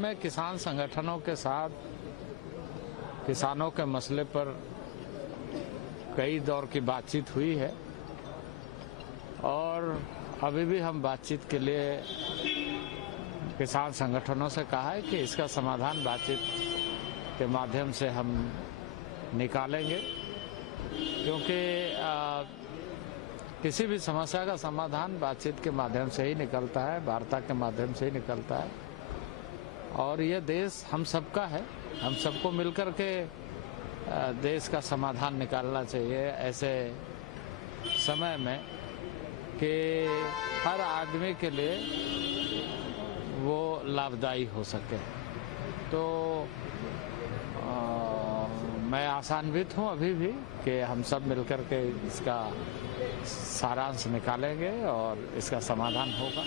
में किसान संगठनों के साथ किसानों के मसले पर कई दौर की बातचीत हुई है और अभी भी हम बातचीत के लिए किसान संगठनों से कहा है कि इसका समाधान बातचीत के माध्यम से हम निकालेंगे, क्योंकि किसी भी समस्या का समाधान बातचीत के माध्यम से ही निकलता है, वार्ता के माध्यम से ही निकलता है। और ये देश हम सबका है, हम सबको मिलकर के देश का समाधान निकालना चाहिए ऐसे समय में कि हर आदमी के लिए वो लाभदायी हो सके। तो मैं आशान्वित हूँ अभी भी कि हम सब मिलकर के इसका सारांश निकालेंगे और इसका समाधान होगा।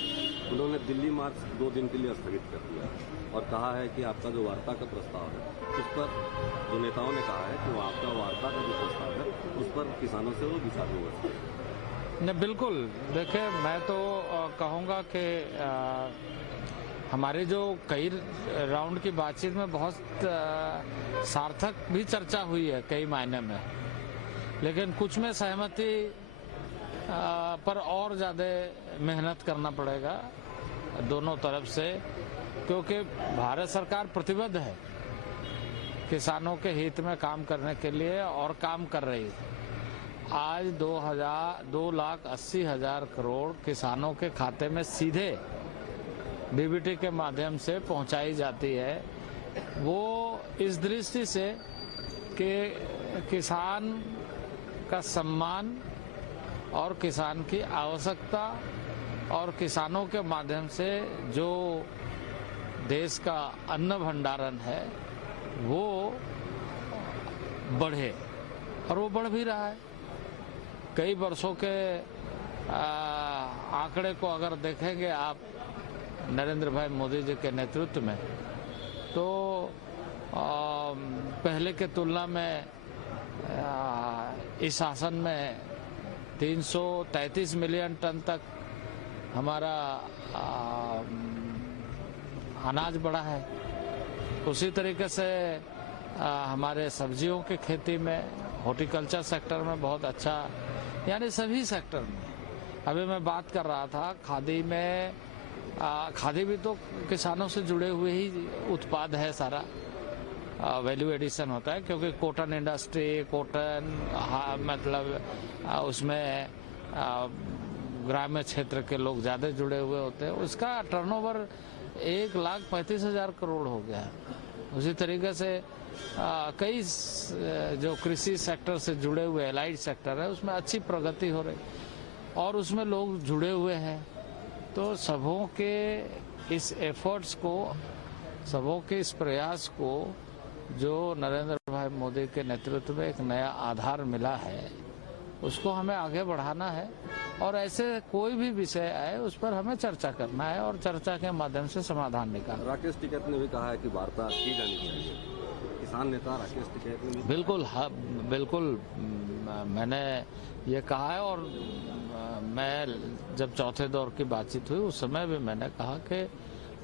उन्होंने दिल्ली मार्च 2 दिन के लिए स्थगित कर दिया और कहा है कि आपका जो वार्ता का प्रस्ताव है उस पर जो नेताओं ने कहा है कि वो आपका वार्ता का जो प्रस्ताव है उस पर किसानों से वो विचार विमर्श नहीं, बिल्कुल। देखिए, मैं तो कहूँगा कि हमारी जो कई राउंड की बातचीत में बहुत सार्थक भी चर्चा हुई है कई मायने में, लेकिन कुछ में सहमति पर और ज़्यादा मेहनत करना पड़ेगा दोनों तरफ से, क्योंकि भारत सरकार प्रतिबद्ध है किसानों के हित में काम करने के लिए और काम कर रही है। आज 2,80,000 करोड़ किसानों के खाते में सीधे डीबीटी के माध्यम से पहुंचाई जाती है। वो इस दृष्टि से कि किसान का सम्मान और किसान की आवश्यकता और किसानों के माध्यम से जो देश का अन्न भंडारण है वो बढ़े, और वो बढ़ भी रहा है। कई वर्षों के आंकड़े को अगर देखेंगे आप नरेंद्र भाई मोदी जी के नेतृत्व में, तो पहले के तुलना में इस शासन में 333 मिलियन टन तक हमारा अनाज बढ़ा है। उसी तरीके से हमारे सब्जियों की खेती में, हॉर्टिकल्चर सेक्टर में बहुत अच्छा, यानी सभी सेक्टर में। अभी मैं बात कर रहा था खादी में, खादी भी तो किसानों से जुड़े हुए ही उत्पाद है, सारा वैल्यू एडिशन होता है, क्योंकि कॉटन इंडस्ट्री, कॉटन मतलब उसमें ग्रामीण क्षेत्र के लोग ज़्यादा जुड़े हुए होते हैं। उसका टर्नओवर 1,35,000 करोड़ हो गया है। उसी तरीके से कई जो कृषि सेक्टर से जुड़े हुए एलाइड सेक्टर है उसमें अच्छी प्रगति हो रही और उसमें लोग जुड़े हुए हैं। तो सबों के इस एफर्ट्स को, सबों के इस प्रयास को जो नरेंद्र भाई मोदी के नेतृत्व में एक नया आधार मिला है, उसको हमें आगे बढ़ाना है और ऐसे कोई भी विषय आए उस पर हमें चर्चा करना है और चर्चा के माध्यम से समाधान निकालना। राकेश टिकैत ने भी कहा है कि वार्ता की जानी चाहिए। किसान नेता राकेश टिकैत ने बिल्कुल, हाँ, बिल्कुल मैंने ये कहा है। और मैं जब चौथे दौर की बातचीत हुई उस समय भी मैंने कहा कि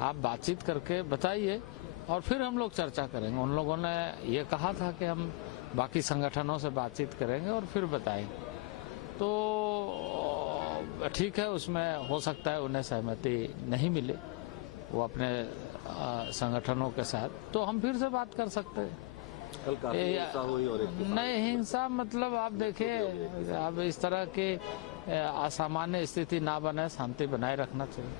आप बातचीत करके बताइए और फिर हम लोग चर्चा करेंगे। उन लोगों ने ये कहा था कि हम बाकी संगठनों से बातचीत करेंगे और फिर बताएंगे। तो ठीक है, उसमें हो सकता है उन्हें सहमति नहीं मिले वो अपने संगठनों के साथ, तो हम फिर से बात कर सकते हैं। कल काफी हिंसा हुई और नहीं, हिंसा मतलब आप देखिए, अब इस तरह की असामान्य स्थिति ना बने, शांति बनाए रखना चाहिए।